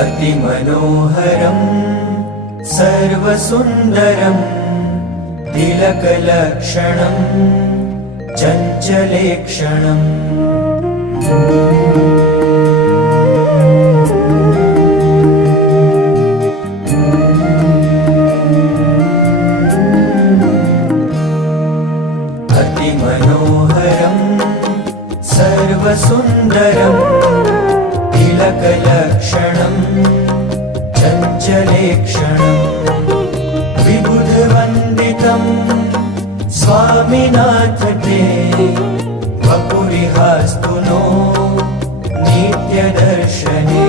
अतिमनोहरं सर्वसुन्दरं तिलकलक्षणं चञ्चलेक्षणम् अतिमनोहरं सर्वसुन्दरं तिलकलक्षणं चञ्चलेक्षणं विबुधवन्दितं स्वामिनाथ ते वपुरिहास्तु नो नित्यदर्शने।